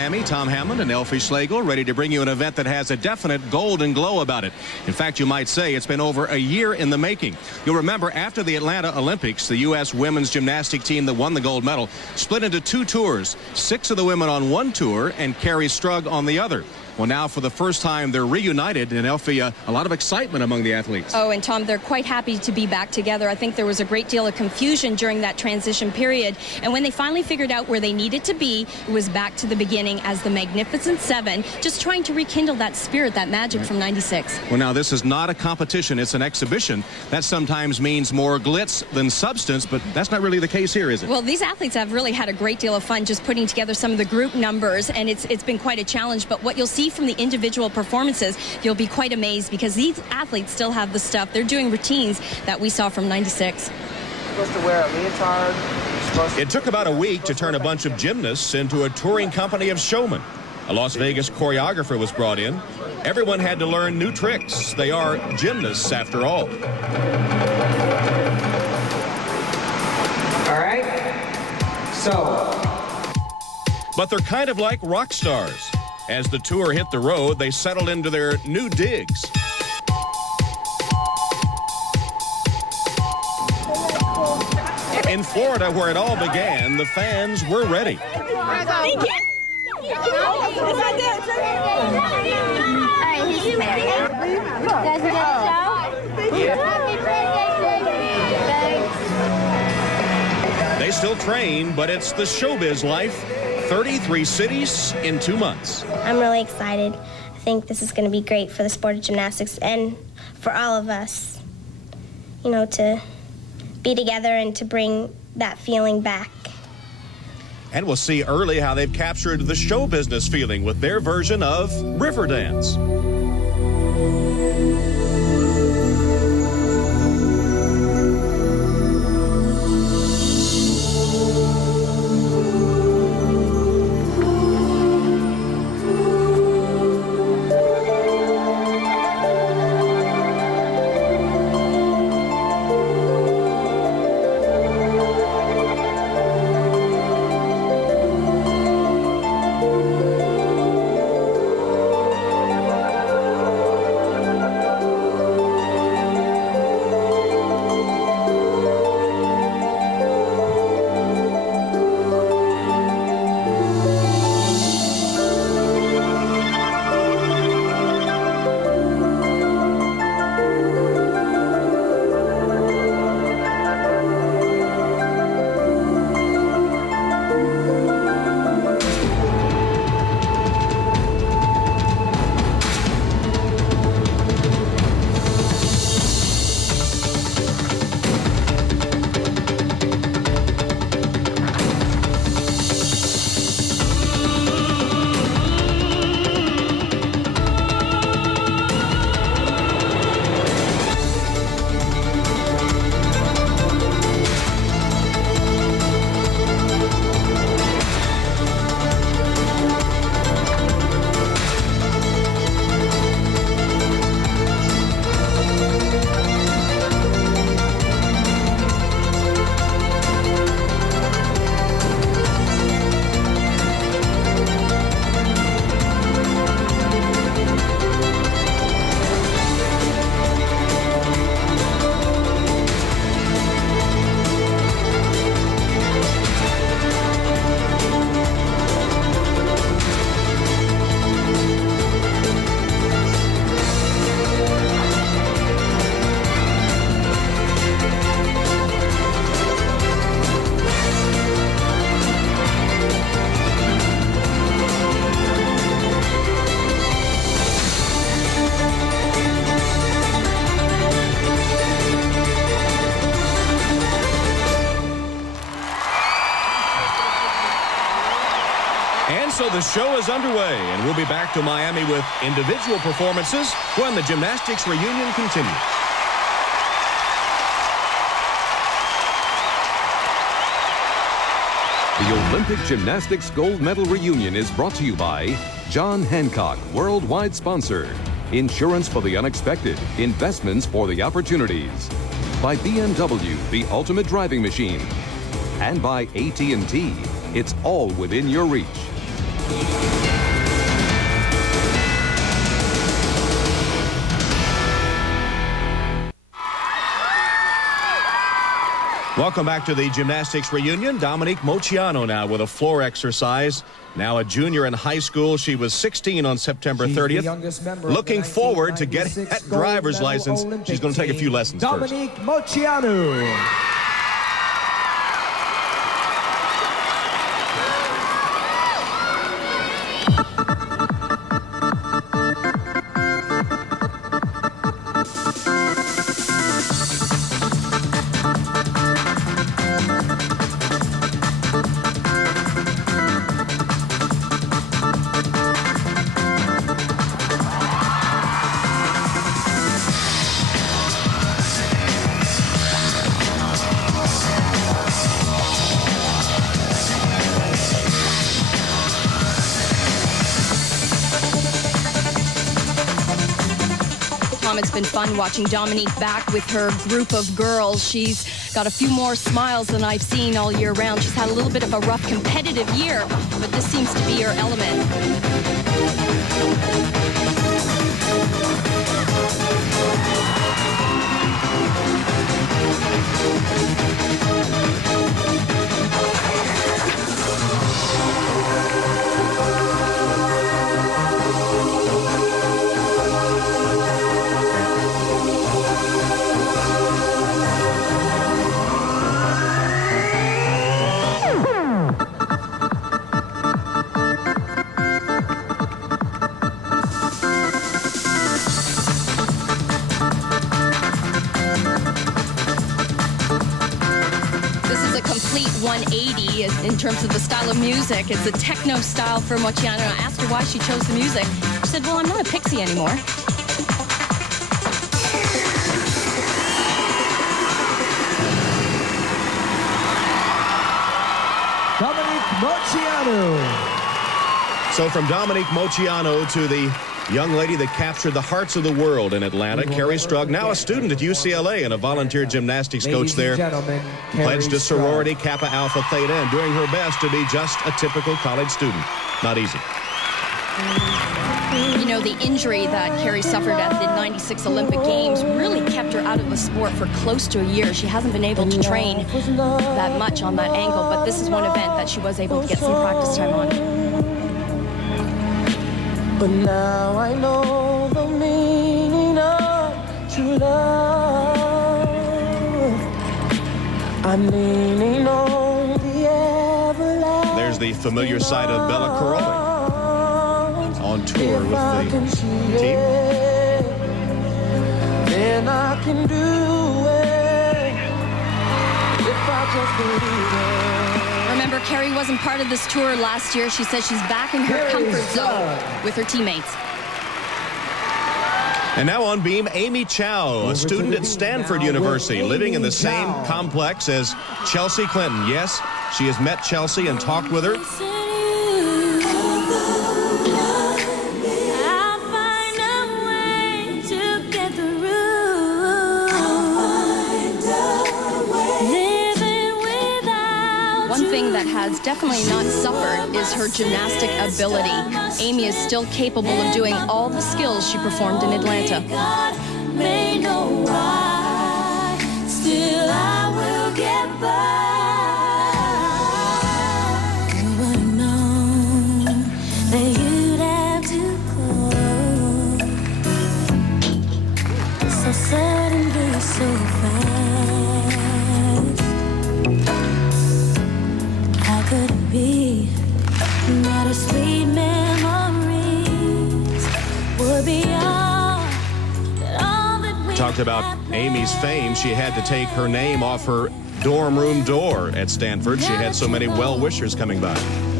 Miami, Tom Hammond and Elfie Schlegel ready to bring you an event that has a definite golden glow about it. In fact, you might say it's been over a year in the making. You'll remember after the Atlanta Olympics, the U.S. women's gymnastic team that won the gold medal split into two tours, 6 of the women on one tour and Kerry Strug on the other. Well, now for the first time, they're reunited, and Elfie, a lot of excitement among the athletes. Oh, and Tom, they're quite happy to be back together. I think there was a great deal of confusion during that transition period, and when they finally figured out where they needed to be, it was back to the beginning as the Magnificent Seven, just trying to rekindle that spirit, that magic from '96. Well, now, this is not a competition, it's an exhibition. That sometimes means more glitz than substance, but that's not really the case here, is it? Well, these athletes have really had a great deal of fun just putting together some of the group numbers, and it's been quite a challenge, but what you'll see from the individual performances, you'll be quite amazed because these athletes still have the stuff. They're doing routines that we saw from '96. Supposed to wear a leotard. It took about a week to turn a bunch of gymnasts into a touring company of showmen. A Las Vegas choreographer was brought in. Everyone had to learn new tricks. They are gymnasts after all. All right. So. But they're kind of like rock stars. As the tour hit the road, they settled into their new digs. In Florida, where it all began, the fans were ready. Thank you. They still train, but it's the showbiz life. 33 cities in 2 months. I'm really excited. I think this is going to be great for the sport of gymnastics and for all of us, you know, to be together and to bring that feeling back. And we'll see early how they've captured the show business feeling with their version of River Dance. So the show is underway, and we'll be back to Miami with individual performances when the gymnastics reunion continues. The Olympic Gymnastics Gold Medal Reunion is brought to you by John Hancock, worldwide sponsor. Insurance for the unexpected, investments for the opportunities. By BMW, the ultimate driving machine. And by AT&T, it's all within your reach. Welcome back to the gymnastics reunion. Dominique Moceanu now with a floor exercise. Now a junior in high school. She was 16 on September 30th. Looking forward to getting that driver's license. She's going to take a few lessons first. Dominique Moceanu. It's been fun watching Dominique back with her group of girls. She's got a few more smiles than I've seen all year round. She's had a little bit of a rough competitive year, but this seems to be her element. Complete 180 in terms of the style of music. It's a techno style for Moceanu. I asked her why she chose the music. She said, well, I'm not a pixie anymore. Dominique Moceanu. So from Dominique Moceanu to the young lady that captured the hearts of the world in Atlanta, Kerry Strug, now a student at UCLA and a volunteer gymnastics coach there. Pledged to sorority Kappa Alpha Theta and doing her best to be just a typical college student. Not easy. You know, the injury that Kerry suffered at the 96 Olympic Games really kept her out of the sport for close to a year. She hasn't been able to train that much on that ankle, but this is one event that she was able to get some practice time on. But now I know the meaning of true love. I'm leaning on the everlasting. There's the familiar sight of Bella Caroli on tour with the team. Then I can do it if I just believe it. Remember, Kerry wasn't part of this tour last year. She says she's back in her comfort zone with her teammates. And now on beam, Amy Chow, a student at Stanford University, living in the same complex as Chelsea Clinton. Yes, she has met Chelsea and talked with her. One thing that has definitely not suffered is her gymnastic ability. Amy is still capable of doing all the skills she performed in Atlanta. God may know why, still I will get by. You would have known that you'd have to go so suddenly, so fast. How could it be that our sweet memories would be all that we Talked about Amy's fame. She had to take her name off her dorm room door at Stanford. She had so many well-wishers coming by.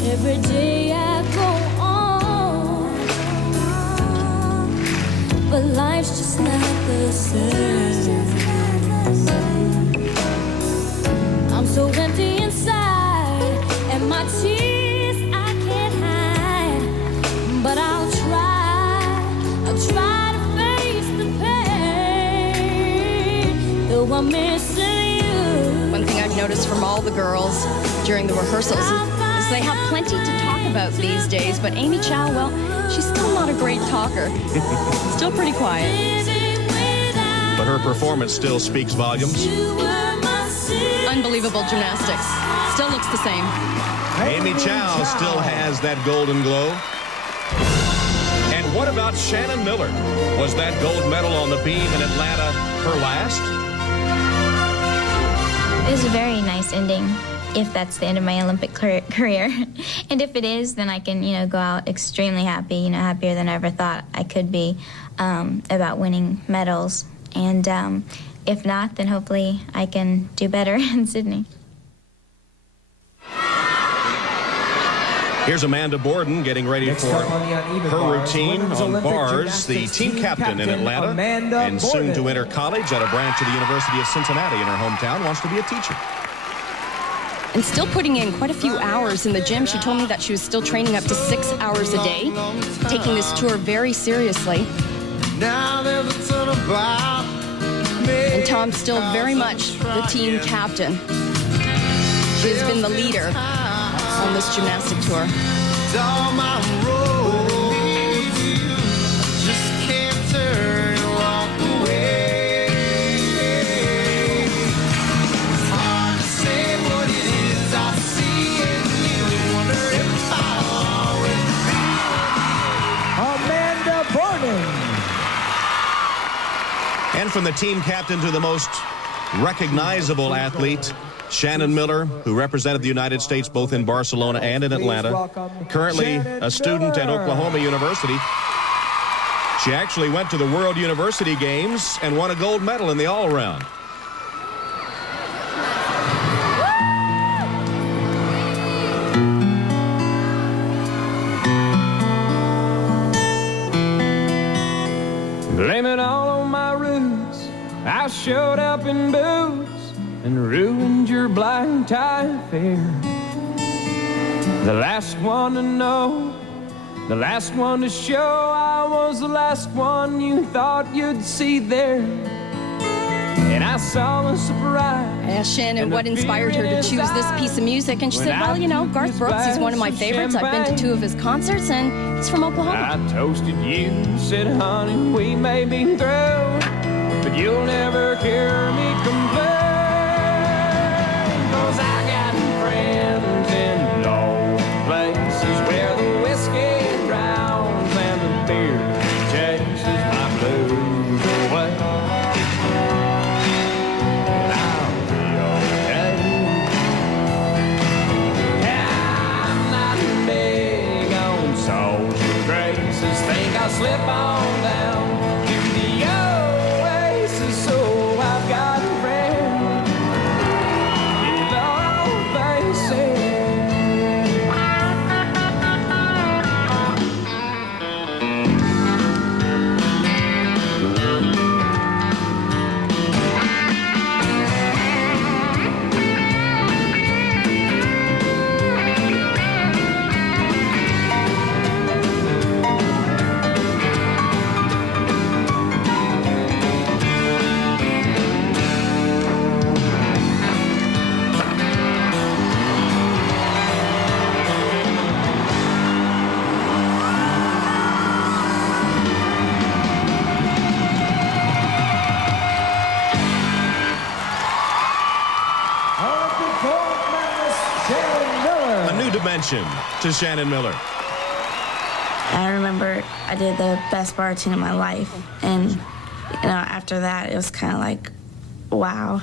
Every day I go on, but life's just not the same. I'm so empty inside, and my tears I can't hide. But I'll try to face the pain, though I'm missing you. One thing I've noticed from all the girls during the rehearsals is they have plenty to talk about these days, but Amy Chow, well, she's still not a great talker. Still pretty quiet. But her performance still speaks volumes. Unbelievable gymnastics. Still looks the same. Amy Chow still has that golden glow. And what about Shannon Miller? Was that gold medal on the beam in Atlanta her last? It was a very nice ending, if that's the end of my Olympic career. And if it is, then I can, go out extremely happy, happier than I ever thought I could be about winning medals. And if not, then hopefully I can do better in Sydney. Here's Amanda Borden getting ready for her routine on bars, the team captain in Atlanta, and soon to enter college at a branch of the University of Cincinnati in her hometown, wants to be a teacher. And still putting in quite a few hours in the gym. She told me that she was still training up to 6 hours a day, taking this tour very seriously. And Tom's still very much the team captain. She has been the leader on this gymnastic tour. Amanda Borden. And from the team captain to the most recognizable athlete, Shannon Miller, who represented the United States both in Barcelona and in Atlanta, currently a student at Oklahoma University. She actually went to the World University Games and won a gold medal in the all-around. Blame it all on my roots. I showed up in boots and ruined your black tie affair. The last one to know, the last one to show, I was the last one you thought you'd see there. And I saw the surprise. I asked Shannon what inspired her to choose this piece of music, and she said, well, Garth Brooks is one of my favorites. I've been to 2 of his concerts, and he's from Oklahoma. I toasted you, said, honey, we may be through, but you'll never hear me complain. 'Cause I got friends in low places where the whiskey drowns and the beer chases my blues away. And I'll be okay. I'm not big on social graces. Think I'll slip on down to the oasis, so I've got a friend. Dimension to Shannon Miller. I remember I did the best bar routine of my life, and after that it was kind of like, wow,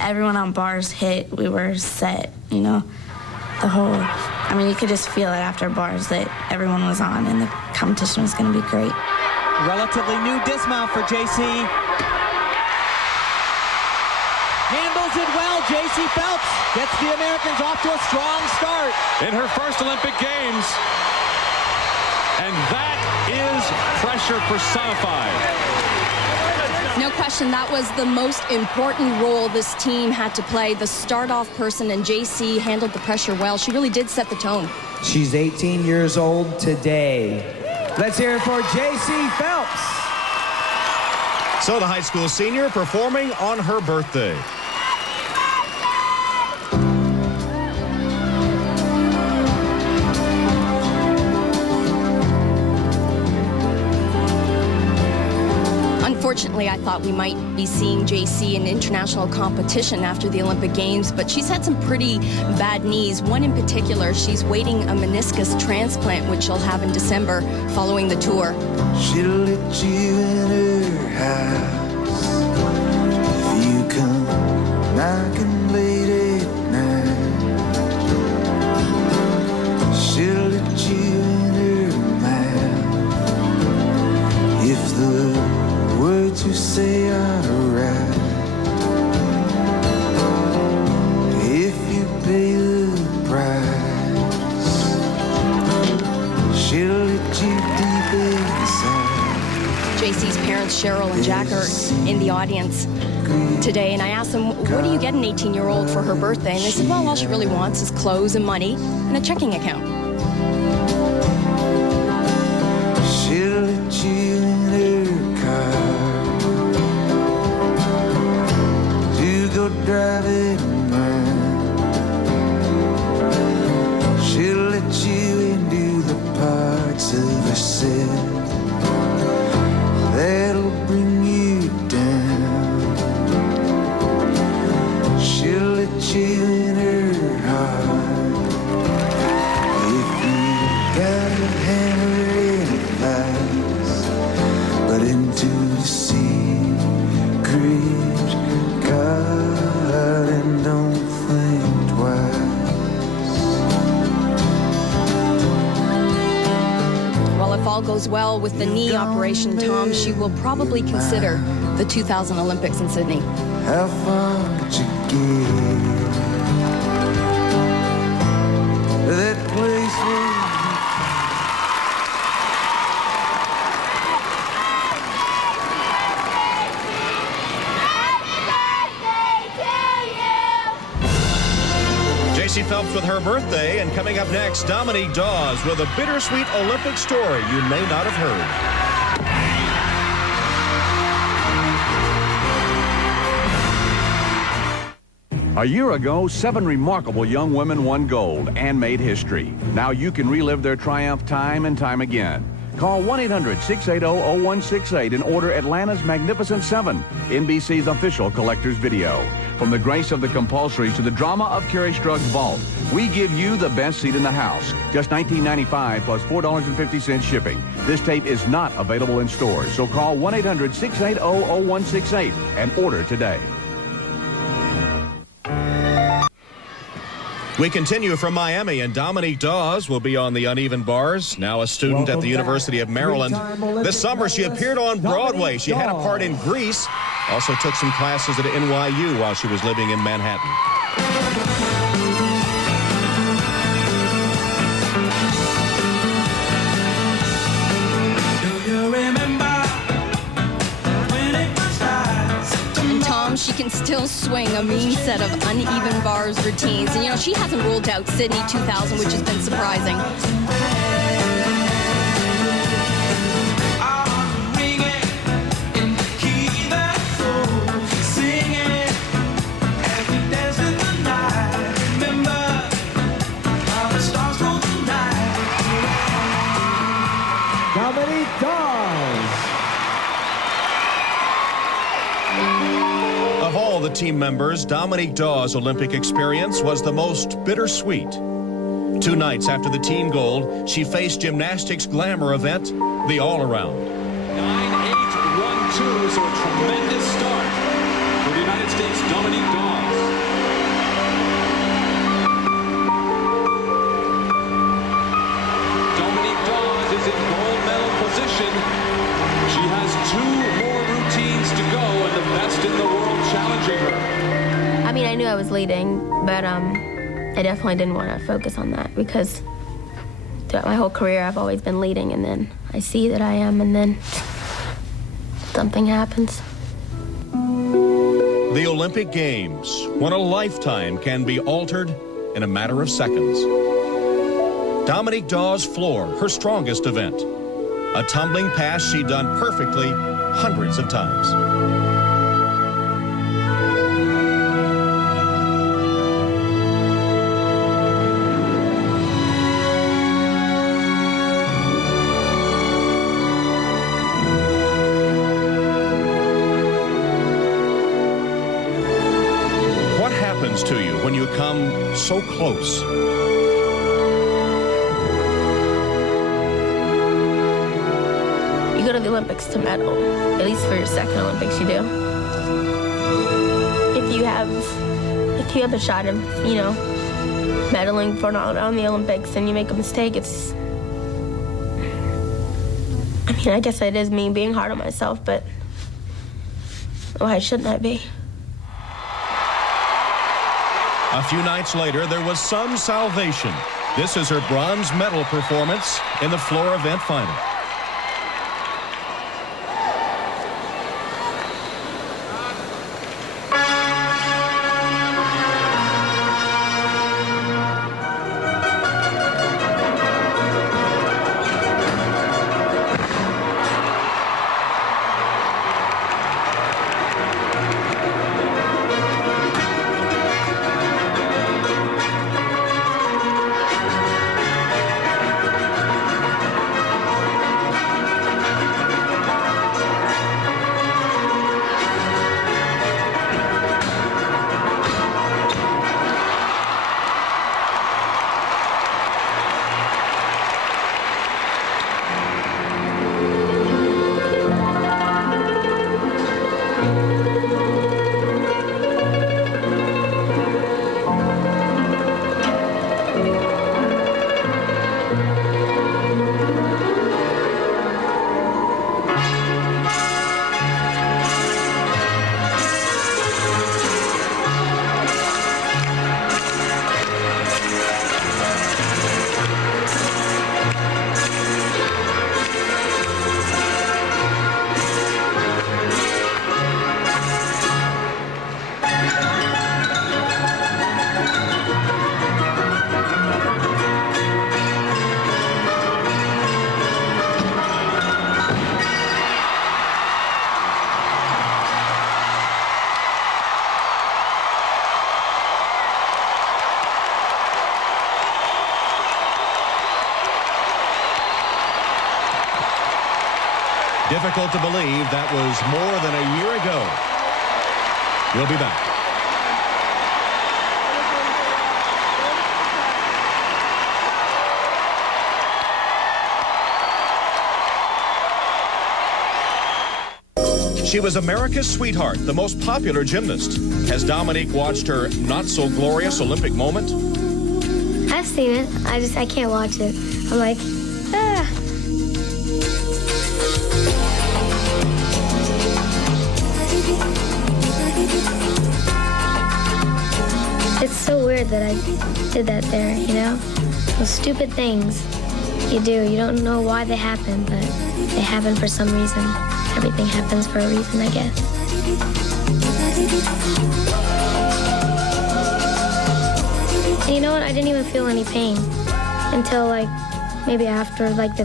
everyone on bars hit, we were set, the whole, you could just feel it after bars that everyone was on and the competition was going to be great. Relatively new dismount for JC. Handles it well. JC Phelps gets the Americans off to a strong start. In her first Olympic Games. And that is pressure personified. No question, that was the most important role this team had to play. The start-off person, and JC handled the pressure well. She really did set the tone. She's 18 years old today. Let's hear it for JC Phelps. So the high school senior performing on her birthday. Unfortunately, I thought we might be seeing JC in international competition after the Olympic Games, but she's had some pretty bad knees. One in particular, she's waiting a meniscus transplant, which she'll have in December following the tour. She'll let you in her house if you come knocking late at night. She'll let you in her mouth if the words you say are right. If you pay the price, she'll let you deep inside. JC's parents, Cheryl and Jack, are in the audience today, and I asked them, what do you get an 18-year-old for her birthday? And they said, well, all she really wants is clothes and money and a checking account. She'll let you in her car to go driving around. She'll let you into the parts of herself that'll bring you down. She'll let you in her heart if you gotta hammer in advice, but into the secret garden, don't think twice. Well, if all goes well with the knee operation, Tom, she will probably consider the 2000 Olympics in Sydney. How far could you get? That place where JC Phelps with her birthday, and coming up next, Dominique Dawes with a bittersweet Olympic story you may not have heard. A year ago, 7 remarkable young women won gold and made history. Now you can relive their triumph time and time again. Call 1-800-680-0168 and order Atlanta's Magnificent 7, NBC's official collector's video. From the grace of the compulsories to the drama of Kerry Strug's vault, we give you the best seat in the house. Just $19.95 plus $4.50 shipping. This tape is not available in stores, so call 1-800-680-0168 and order today. We continue from Miami, and Dominique Dawes will be on the uneven bars, now a student at the University of Maryland. This summer, she appeared on Broadway. She had a part in Grease, also took some classes at NYU while she was living in Manhattan. She can still swing a mean set of uneven bars routines. And, you know, she hasn't ruled out Sydney 2000, which has been surprising. Dominique Dawes. Of all the team members, Dominique Dawes' Olympic experience was the most bittersweet. 2 nights after the team gold, she faced gymnastics glamour event, the all-around. 9-8-1-2, so a tremendous start for the United States' Dominique Dawes. Dominique Dawes is in gold medal position. She has 2 more routines to go, and the best in the world challenging her. I mean, I knew I was leading, but I definitely didn't want to focus on that because throughout my whole career, I've always been leading, and then I see that I am, and then something happens. The Olympic Games, when a lifetime can be altered in a matter of seconds. Dominique Dawes' floor, her strongest event. A tumbling pass she'd done perfectly hundreds of times. come so close. You go to the Olympics to medal, at least for your second Olympics you do. If you have a shot of, you know, medaling for on the Olympics and you make a mistake, it's, I mean, I guess it is me being hard on myself, but why shouldn't I be? A few nights later, there was some salvation. This is her bronze medal performance in the floor event final. Difficult to believe that was more than a year ago. We'll be back. She was America's sweetheart, the most popular gymnast. Has Dominique watched her not-so-glorious Olympic moment? I've seen it. I can't watch it. I'm like, ah. It's so weird that I did that there, you know? Those stupid things you do. You don't know why they happen, but they happen for some reason. Everything happens for a reason, I guess. And you know what? I didn't even feel any pain until, like, maybe after, like, the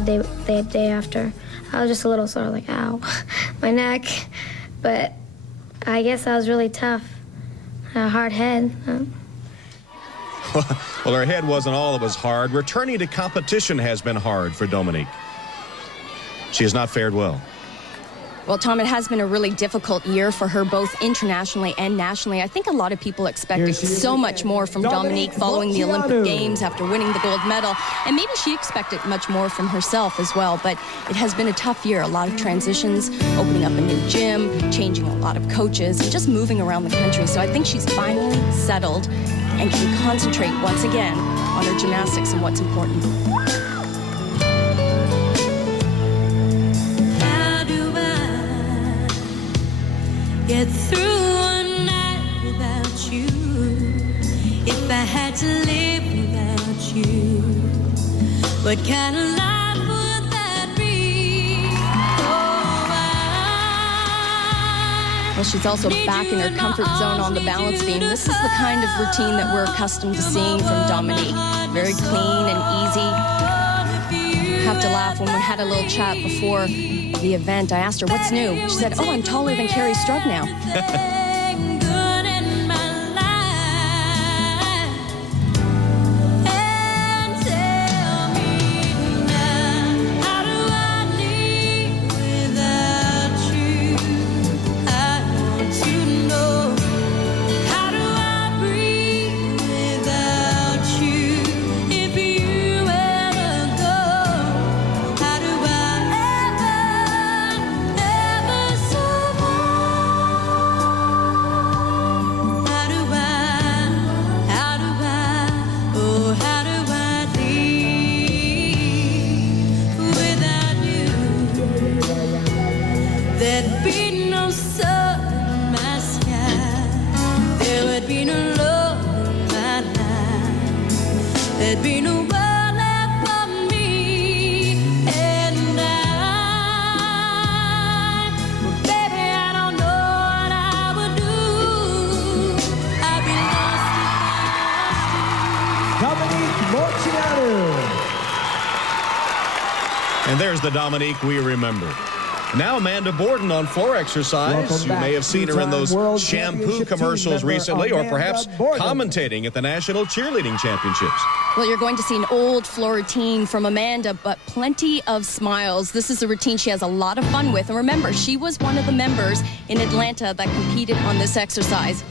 day after. I was just a little sort of like, ow, my neck. But I guess I was really tough. A hard head. Well, her head wasn't all that was hard. Returning to competition has been hard for Dominique. She has not fared well. Well, Tom, it has been a really difficult year for her, both internationally and nationally. I think a lot of people expected so much more from Dominique following the Olympic Games after winning the gold medal. And maybe she expected much more from herself as well. But it has been a tough year. A lot of transitions, opening up a new gym, changing a lot of coaches, and just moving around the country. So I think she's finally settled and can concentrate once again on her gymnastics and what's important. Get through one night without you. If I had to live without you, what kind of life would that be? Well, she's also back in her comfort zone on the balance beam. This is the kind of routine that we're accustomed to seeing from Dominique. Very clean and easy. I have to laugh. When we had a little chat before the event, I asked her, what's new? She said, oh, I'm taller than Kerry Strug now. And there's the Dominique we remember. Now Amanda Borden on floor exercise. You may have seen her in those shampoo commercials recently, or perhaps commentating at the National Cheerleading Championships. Well, you're going to see an old floor routine from Amanda, but plenty of smiles. This is a routine she has a lot of fun with. And remember, she was one of the members in Atlanta that competed on this exercise.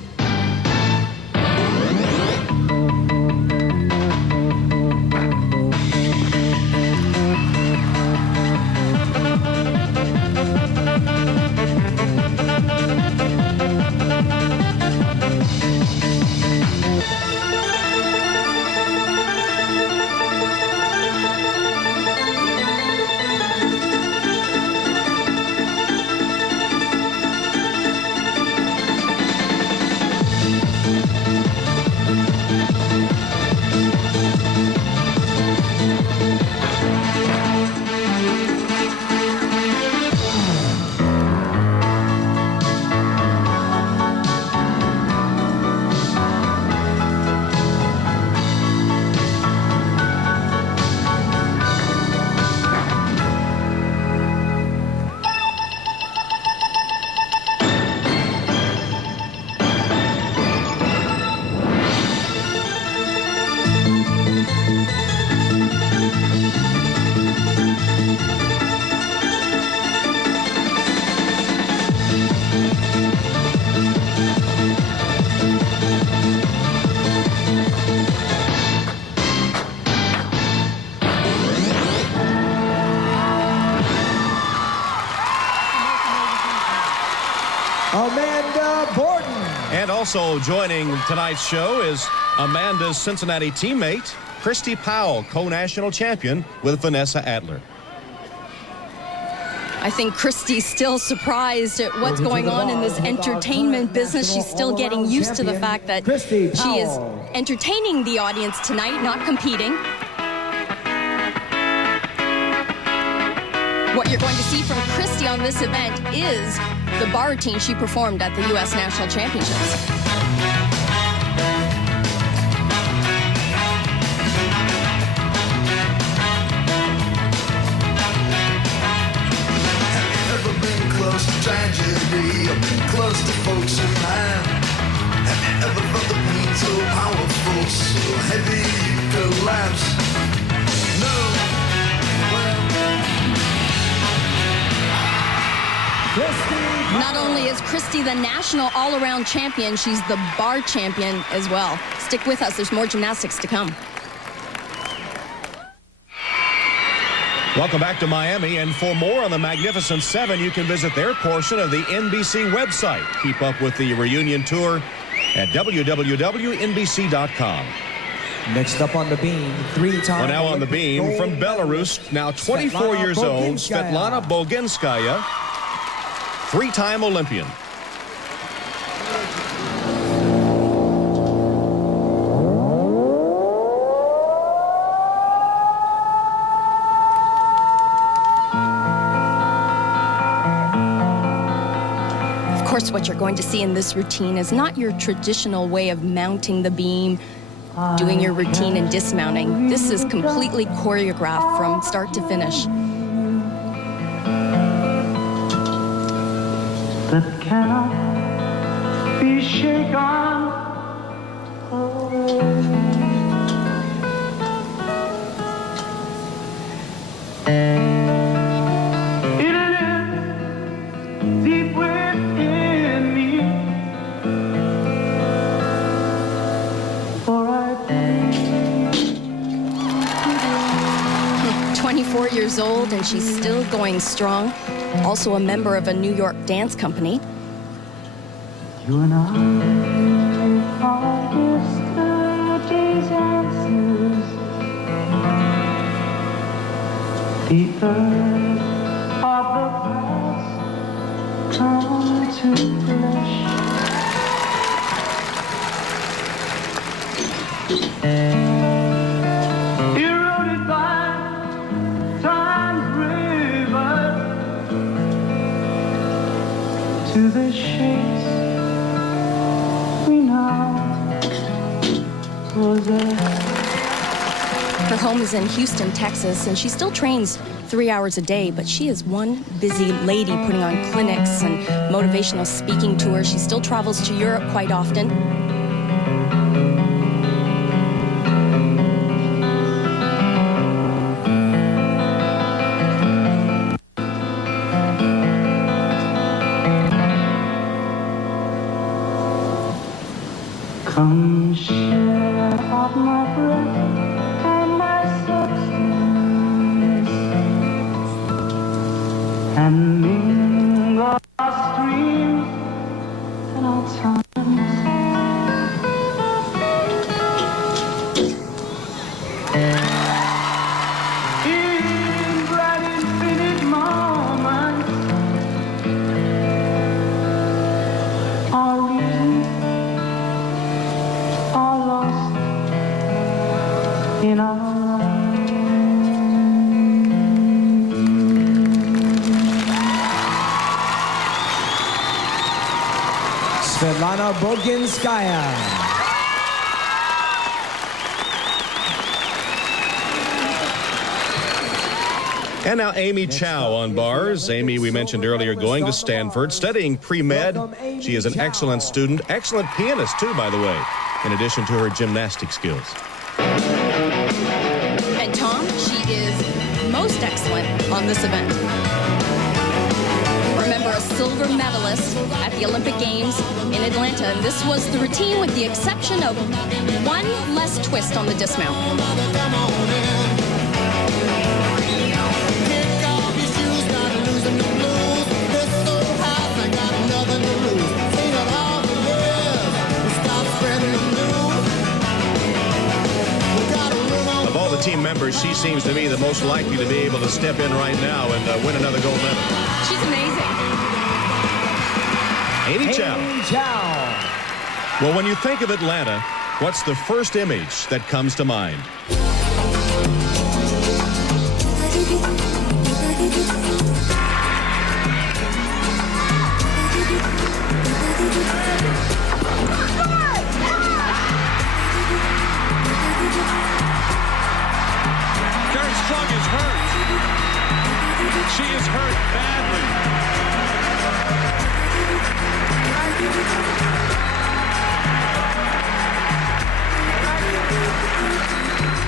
Amanda Borden. And also joining tonight's show is Amanda's Cincinnati teammate, Christy Powell, co-national champion with Vanessa Adler. I think Christy's still surprised at what's going on in this entertainment business. She's still getting used to the fact that she is entertaining the audience tonight, not competing. What you're going to see from Christy on this event is the bar routine she performed at the U.S. National Championships. Tragedy, I've been close to folks in mind. Have you ever felt the pain so powerful, so heavy you collapse? No. Not only is Christy the national all-around champion, she's the bar champion as well. Stick with us, there's more gymnastics to come. Welcome back to Miami, and for more on the Magnificent Seven, you can visit their portion of the NBC website. Keep up with the reunion tour at www.nbc.com. Next up on the beam, three-time. Well, now on the beam from Belarus, now 24 years old, Svetlana Boginskaya, three-time Olympian. Of course, what you're going to see in this routine is not your traditional way of mounting the beam, doing your routine and dismounting. This is completely choreographed from start to finish. That cannot be shaken. Deep within me, for I 24 years old, and she's still going strong. Also a member of a New York dance company. You and I are yesterday's answers. The earth of the past come to flesh. Eroded by time's river to the shapes we now possess. Her home is in Houston, Texas, and she still trains 3 hours a day, but she is one busy lady putting on clinics and motivational speaking tours. She still travels to Europe quite often. Come share of my breath and my substance, and mingle our streams and our times. In bright infinite moments, our reasons are lost in our lives. Svetlana Boginskaya. And now Amy Chow on bars. Amy, we mentioned earlier, going to Stanford, studying pre-med. She is an excellent student, excellent pianist too, by the way, in addition to her gymnastic skills. And Tom, she is most excellent on this event. Remember, a silver medalist at the Olympic Games in Atlanta, and this was the routine with the exception of one less twist on the dismount. Of all the team members, she seems to be the most likely to be able to step in right now and win another gold medal. She's amazing. Amy Chow. Well, when you think of Atlanta, what's the first image that comes to mind? Kerry Strug is hurt. She is hurt badly.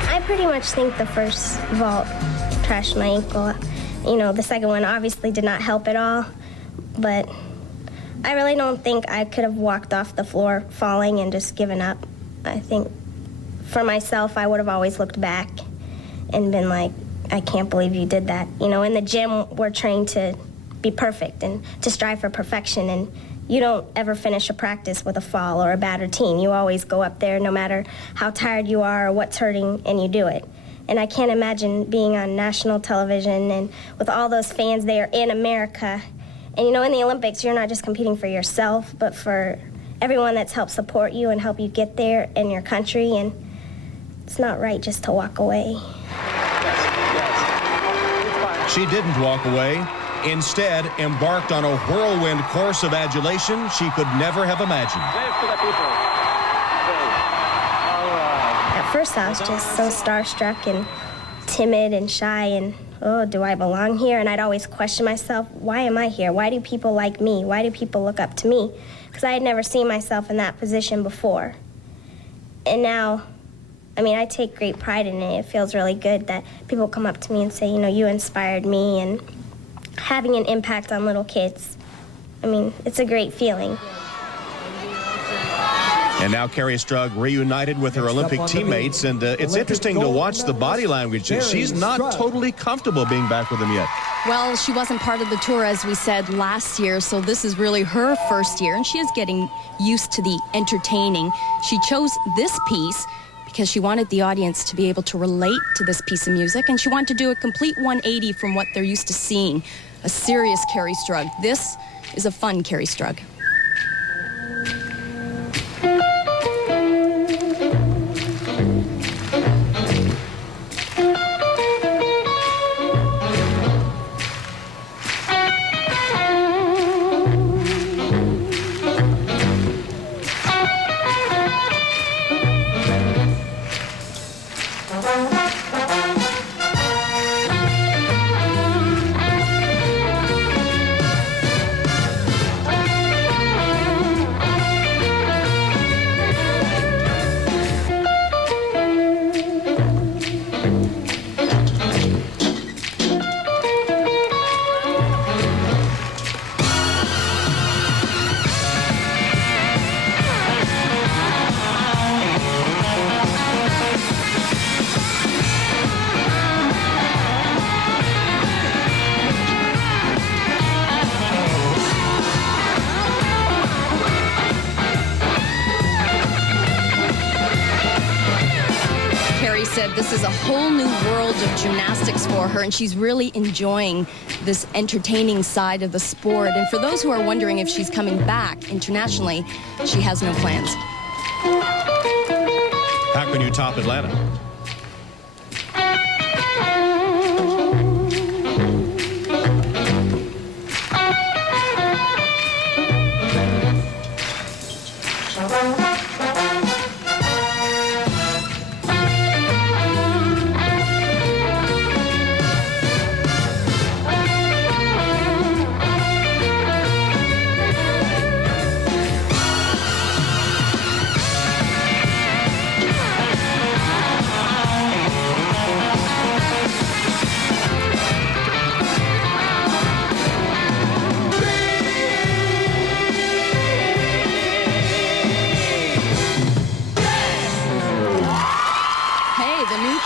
I pretty much think the first vault trashed my ankle. You know, the second one obviously did not help at all, but I really don't think I could have walked off the floor falling and just given up. I think for myself, I would have always looked back and been like, I can't believe you did that. You know, in the gym, we're trained to be perfect and to strive for perfection, and you don't ever finish a practice with a fall or a bad routine. You always go up there no matter how tired you are or what's hurting, and you do it. And I can't imagine being on national television and with all those fans there in America. And you know, in the Olympics, you're not just competing for yourself, but for everyone that's helped support you and help you get there in your country, and it's not right just to walk away. She didn't walk away. Instead, embarked on a whirlwind course of adulation she could never have imagined. At first, I was just so starstruck and timid and shy and, oh, do I belong here? And I'd always question myself, why am I here? Why do people like me? Why do people look up to me? Because I had never seen myself in that position before. And now, I mean, I take great pride in it. It feels really good that people come up to me and say, you know, you inspired me, and having an impact on little kids. I mean, it's a great feeling. And now Kerry Strug reunited with her Olympic teammates, and it's interesting to watch the body language. She's not totally comfortable being back with them yet. Well, she wasn't part of the tour, as we said, last year, so this is really her first year, and she is getting used to the entertaining. She chose this piece because she wanted the audience to be able to relate to this piece of music, and she wanted to do a complete 180 from what they're used to seeing. A serious Kerry Strug. This is a fun Kerry Strug. this is a whole new world of gymnastics for her, and she's really enjoying this entertaining side of the sport. And for those who are wondering if she's coming back internationally, she has no plans. How can you top Atlanta?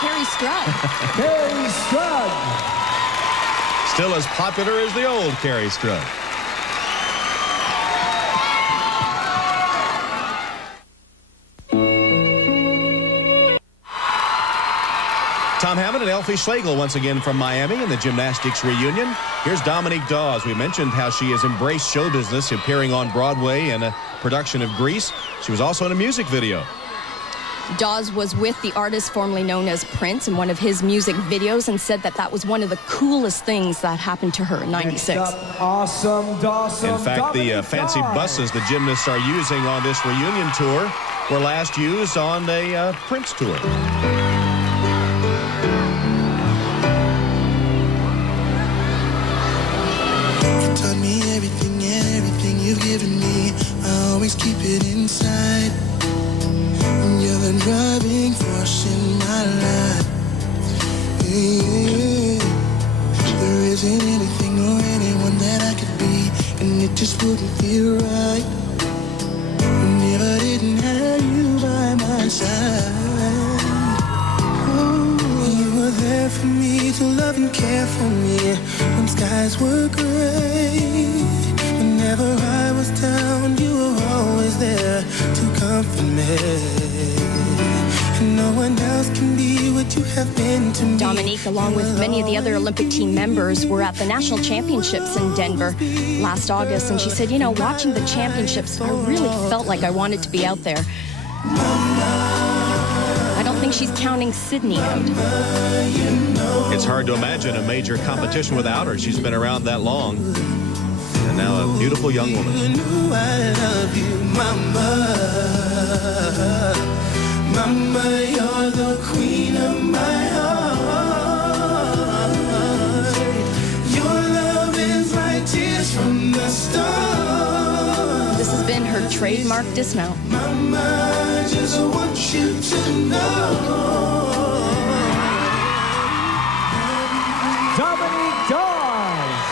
Kerry Strug. Kerry Strug. Still as popular as the old Kerry Strug. Tom Hammond and Elfie Schlegel once again from Miami in the gymnastics reunion. Here's Dominique Dawes. We mentioned how she has embraced show business, appearing on Broadway in a production of Grease. She was also in a music video. Dawes was with the artist formerly known as Prince in one of his music videos and said that that was one of the coolest things that happened to her in '96. Awesome, Dawson. In fact, the fancy buses the gymnasts are using on this reunion tour were last used on a Prince tour. You taught me everything, everything you've given me. I always keep it inside. You're the driving force in my life. Yeah. There isn't anything or anyone that I could be, and it just wouldn't feel right. If I didn't have you by my side. Oh, you were there for me to love and care for me when skies were gray. Whenever I was down, you were always there to comfort me. No one else can be what you have been to me. Dominique, along with many of the other Olympic team members, were at the National Championships in Denver last August, and she said, you know, watching the championships, I really felt like I wanted to be out there. I don't think she's counting Sydney out. It's hard to imagine a major competition without her. She's been around that long. And now a beautiful young woman. You knew I love you, Mama. Mama, you're the queen of my heart. Your love is like tears from the stars. This has been her trademark dismount. Mama, I just want you to know. Dominique Dawes.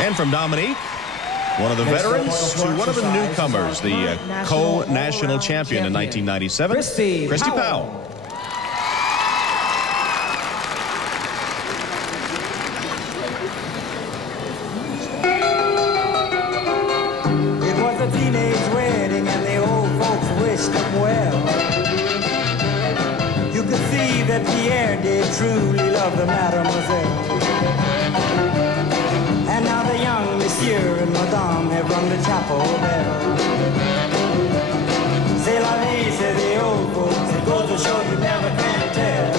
And from Dominique, one of the veterans to one of the newcomers, the co-national champion in 1997, Christy Powell. It was a teenage wedding and the old folks wished them well. You could see that Pierre did truly love the mademoiselle. And now the young monsieur and madame have rung the chapel bell. C'est la vie, say the old folks. It goes to show you never can tell.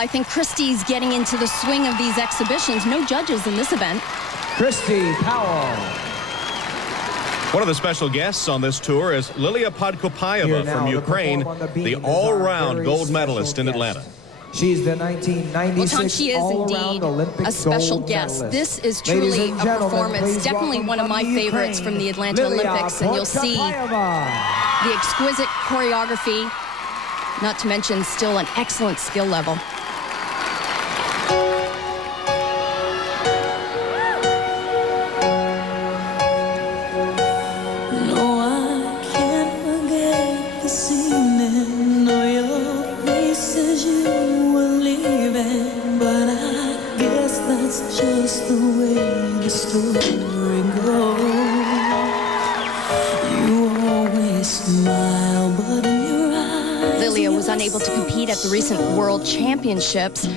I think Christy's getting into the swing of these exhibitions. No judges in this event. Christy Powell. One of the special guests on this tour is Lilia Podkopayeva from Ukraine, the all-round gold medalist in Atlanta. She's the 1996 Tom, she is indeed a special guest. This is truly a performance. Definitely one of my favorites from the Atlanta Olympics, and you'll see the exquisite choreography, not to mention still an excellent skill level. Just the way the story goes. You always smile, but in your eyes. Lilia was unable to compete at the recent World Championships.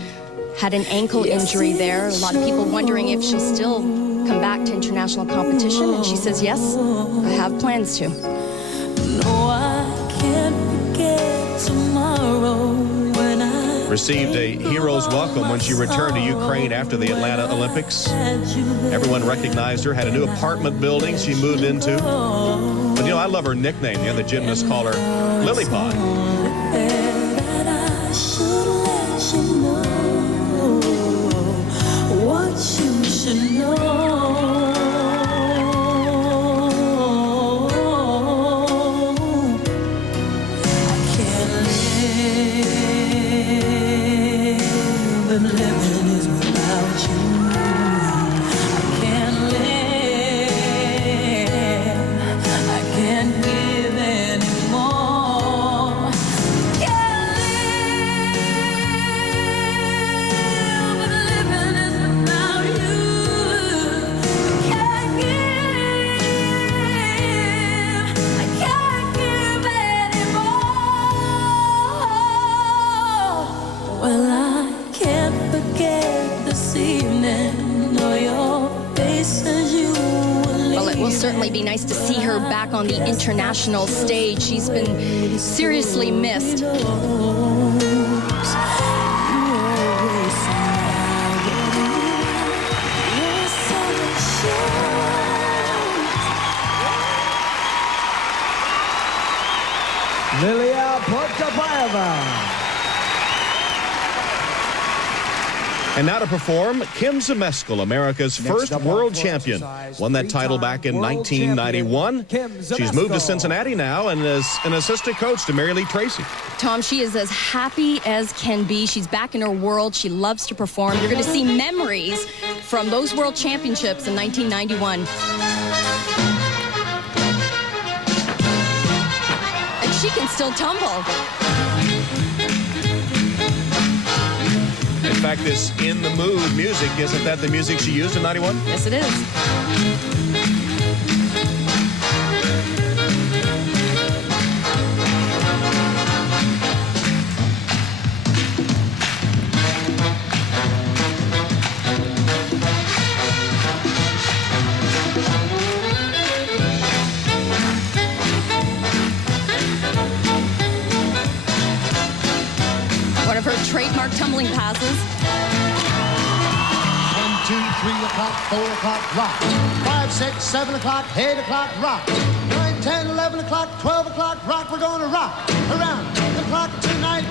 Had an ankle injury there. A lot of people wondering if she'll still come back to international competition. And she says, yes, I have plans to. No, I can't forget tomorrow. Received a hero's welcome when she returned to Ukraine after the Atlanta Olympics. Everyone recognized her, had a new apartment building she moved into. But, you know, I love her nickname. You know, the gymnasts call her Lily-Pod. What you should know. Living is without you. I can't live. I can't give anymore. Can't live. But living is without you. Can't give. I can't give anymore. Well, can't forget this evening, or your face as you were. Well, it will certainly be nice to see her back on the international stage. She's been seriously missed. Lilia Podkopayeva. And now to perform, Kim Zmeskal, America's first world champion. Won that title back in 1991. She's moved to Cincinnati now and is an assistant coach to Mary Lee Tracy. Tom, she is as happy as can be. She's back in her world. She loves to perform. You're going to see memories from those world championships in 1991. And she can still tumble. In fact, this In the Mood music, isn't that the music she used in 91? Yes, it is. One of her trademark tumbling passes. 1, 2, 3 o'clock, 4 o'clock, rock. 5, 6, 7 o'clock, 8 o'clock, rock. 9, 10, 11 o'clock, 12 o'clock, rock. We're going to rock around the clock tonight.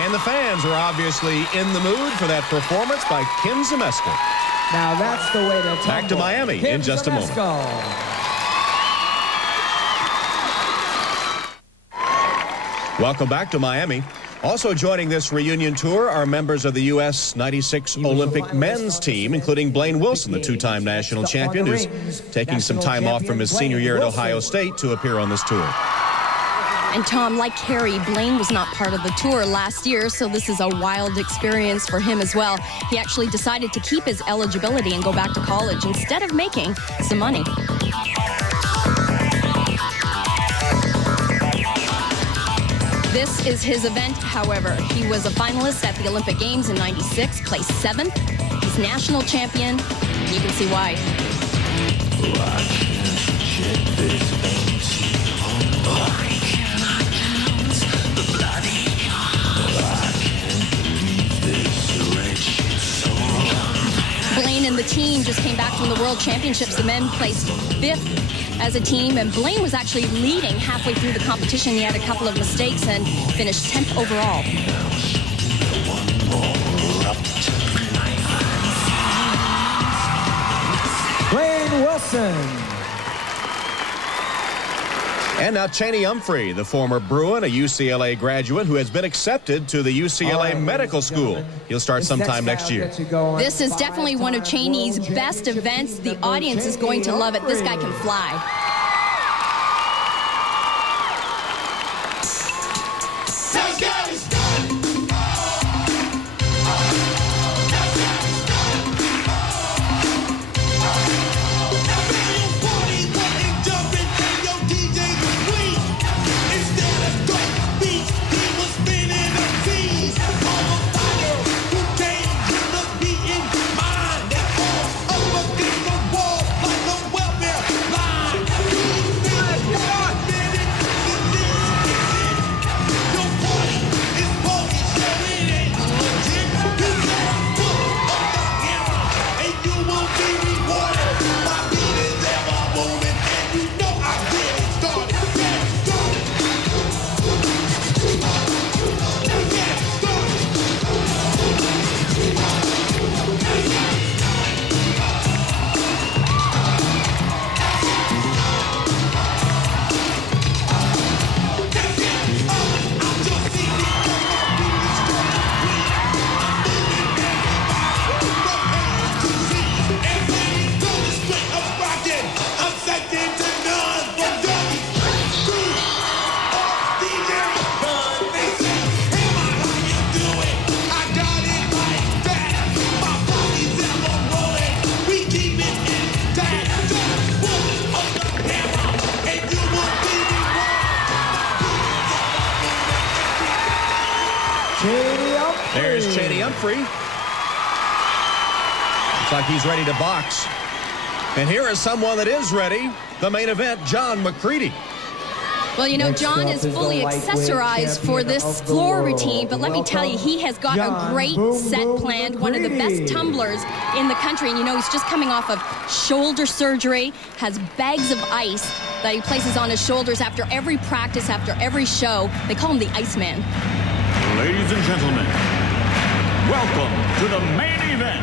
And the fans are obviously in the mood for that performance by Kim Zmeskal. Now that's the way to tumble. Back to Miami in just a moment. Welcome back to Miami. Also joining this reunion tour are members of the U.S. 96 Olympic men's team, including Blaine Wilson, the two-time national champion, who's taking some time off from his senior year at Ohio State to appear on this tour. And Tom, like Kerry, Blaine was not part of the tour last year, so this is a wild experience for him as well. He actually decided to keep his eligibility and go back to college instead of making some money. This is his event, however. He was a finalist at the Olympic Games in '96, placed 7th. He's national champion. You can see why. Blaine and the team just came back from the World Championships. The men placed 5th as a team, and Blaine was actually leading halfway through the competition. He had a couple of mistakes and finished 10th overall. Blaine Wilson. And now Cheney Humphrey, the former Bruin, a UCLA graduate who has been accepted to the UCLA Medical School. He'll start sometime next year. This is definitely one of Cheney's best events. The audience is going to love it. This guy can fly. There's Cheney Humphrey. Looks like he's ready to box. And here is someone that is ready. The main event, John McCready. Well, you know, John is fully accessorized for this floor routine, but let me tell you, he has got a great set planned, one of the best tumblers in the country. And, you know, he's just coming off of shoulder surgery, has bags of ice that he places on his shoulders after every practice, after every show. They call him the Iceman. Ladies and gentlemen, welcome to the main event.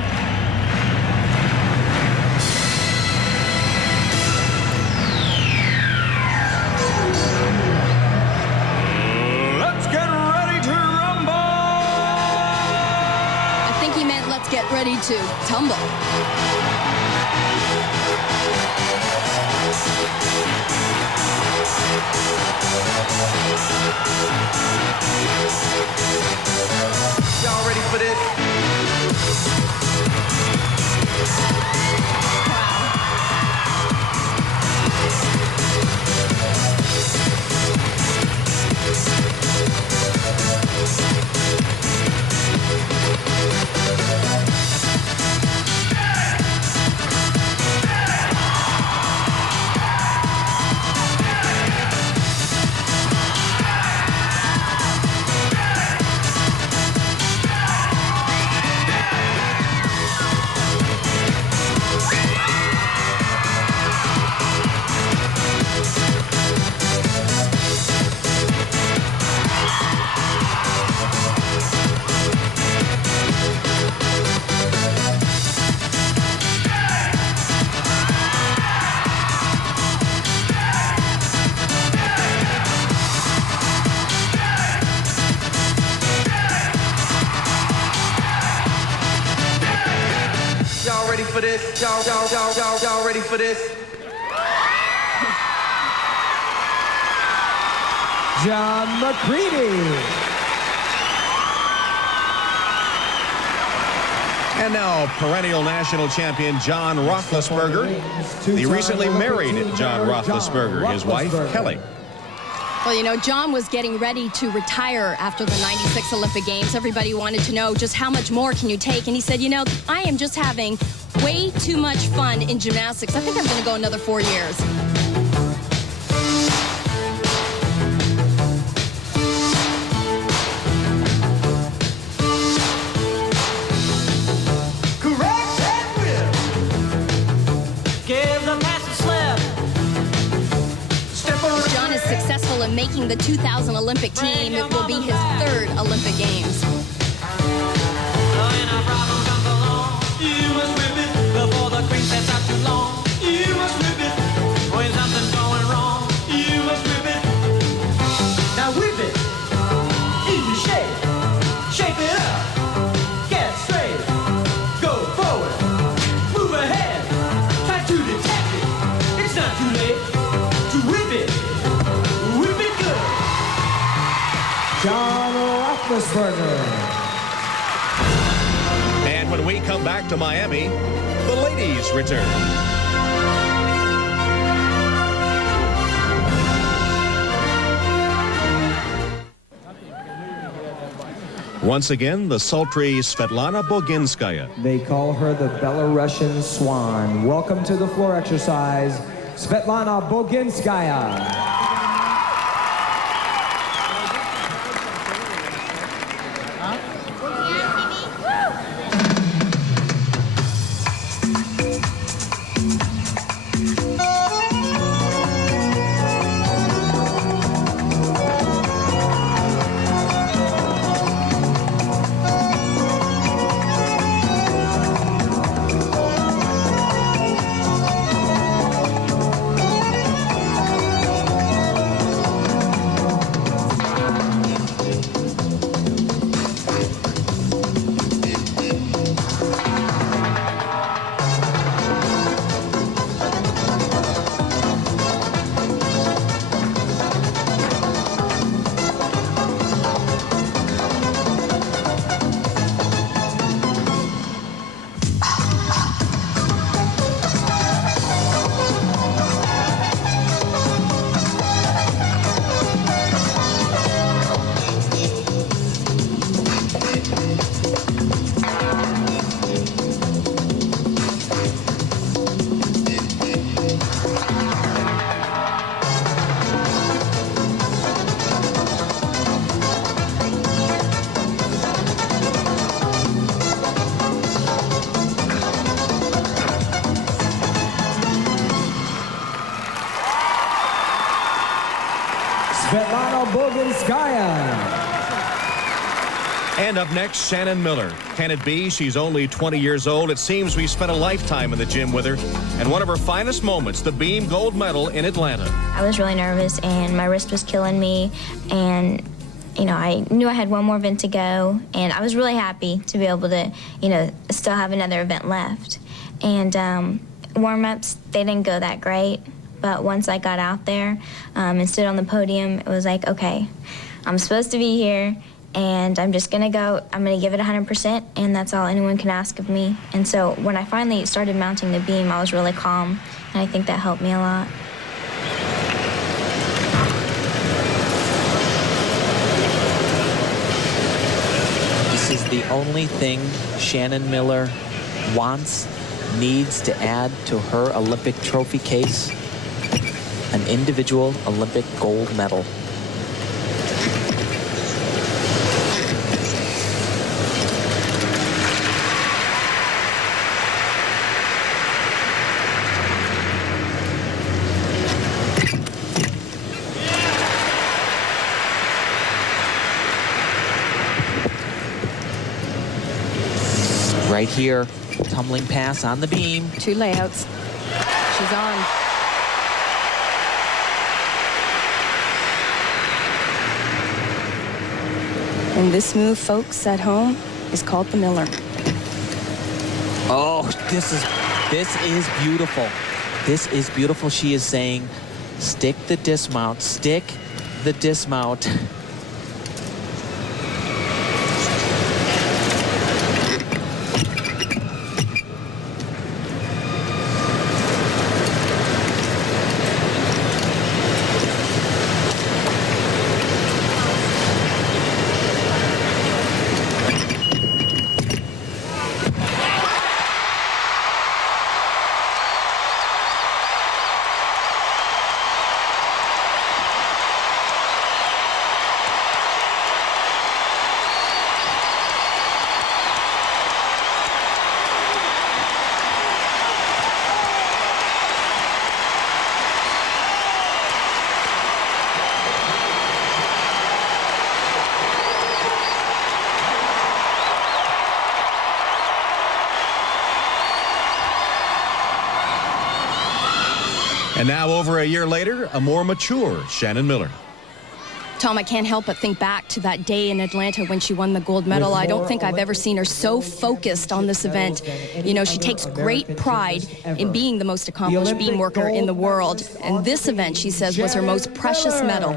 Let's get ready to rumble! I think he meant let's get ready to tumble. Y'all ready for this? ready for this? Y'all ready for this? John McCready. And now, perennial national champion John Roethlisberger, the recently married John Roethlisberger, his wife, Kelly. Well, you know, John was getting ready to retire after the 96 Olympic Games. Everybody wanted to know just how much more can you take? And he said, you know, I am just having way too much fun in gymnastics. I think I'm going to go another 4 years. John is successful in making the 2000 Olympic team. It will be his third Olympic Games. Now whip it, easy shape, shape it up, get straight, go forward, move ahead, try to detect it. It's not too late to whip it good. John Roethlisberger. And when we come back to Miami, the ladies return. Once again, the sultry Svetlana Boginskaya. They call her the Belarusian Swan. Welcome to the floor exercise, Svetlana Boginskaya. Svetlana Boginskaya. And up next, Shannon Miller. Can it be? She's only 20 years old. It seems we spent a lifetime in the gym with her. And one of her finest moments, the beam gold medal in Atlanta. I was really nervous and my wrist was killing me, and you know, I knew I had one more event to go, and I was really happy to be able to, you know, still have another event left. And warm-ups, they didn't go that great, but once I got out there and stood on the podium, it was like, okay, I'm supposed to be here, and I'm just gonna go, I'm gonna give it 100%, and that's all anyone can ask of me. And so when I finally started mounting the beam, I was really calm, and I think that helped me a lot. This is the only thing Shannon Miller wants, needs to add to her Olympic trophy case: an individual Olympic gold medal. Right here, tumbling pass on the beam. 2 layouts. She's on. And this move, folks, at home, is called the Miller. Oh, this is beautiful. This is beautiful. She is saying, stick the dismount, stick the dismount. And now, over a year later, a more mature Shannon Miller. Tom, I can't help but think back to that day in Atlanta when she won the gold medal. I don't think I've ever seen her so focused on this event. You know, she takes great pride in being the most accomplished beam worker in the world. And this event, she says, was her most precious medal.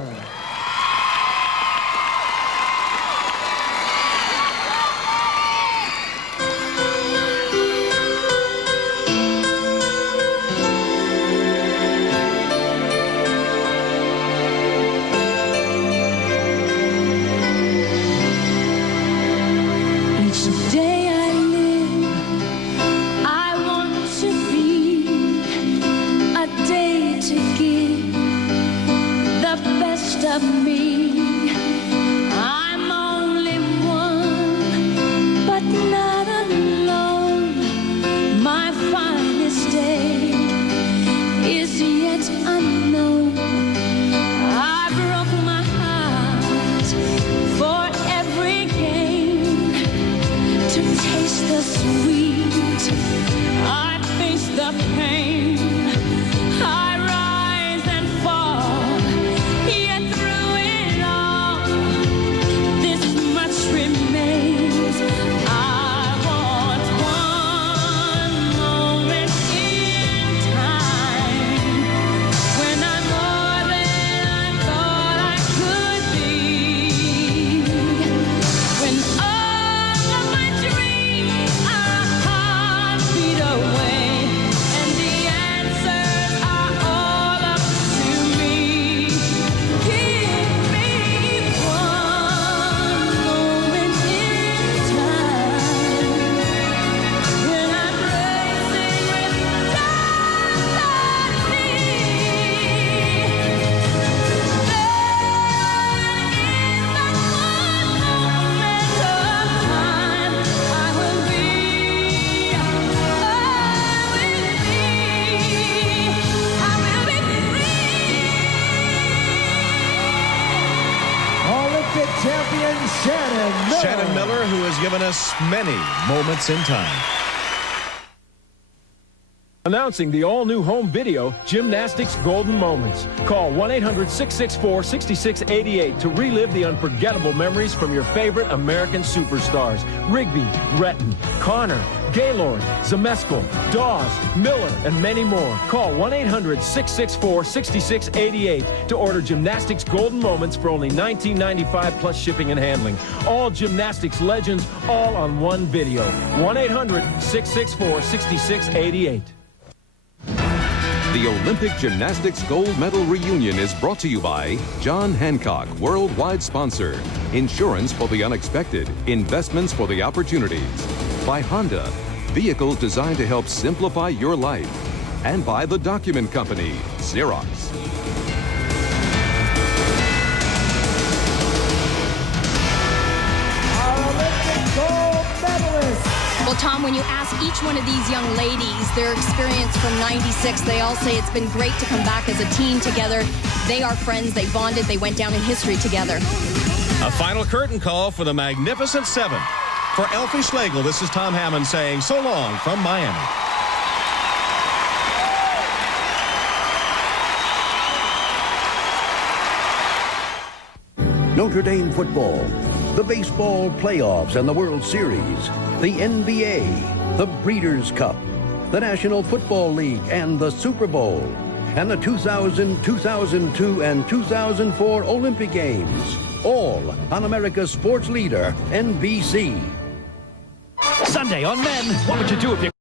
Shannon Miller, who has given us many moments in time. Announcing the all-new home video, Gymnastics Golden Moments. Call 1-800-664-6688 to relive the unforgettable memories from your favorite American superstars. Rigby, Retton, Connor, Gaylord, Zameskel, Dawes, Miller, and many more. Call 1-800-664-6688 to order Gymnastics Golden Moments for only $19.95 plus shipping and handling. All gymnastics legends, all on one video. 1-800-664-6688. The Olympic Gymnastics Gold Medal Reunion is brought to you by John Hancock, worldwide sponsor. Insurance for the unexpected, investments for the opportunities. By Honda, vehicles designed to help simplify your life. And by the Document Company, Xerox. Well, Tom, when you ask each one of these young ladies their experience from '96, they all say it's been great to come back as a team together. They are friends, they bonded, they went down in history together. A final curtain call for the Magnificent Seven. For Elfie Schlegel, this is Tom Hammond saying so long from Miami. Notre Dame football, the baseball playoffs and the World Series, the NBA, the Breeders' Cup, the National Football League, and the Super Bowl, and the 2000, 2002, and 2004 Olympic Games, all on America's sports leader, NBC. Sunday on Men, what would you do if you...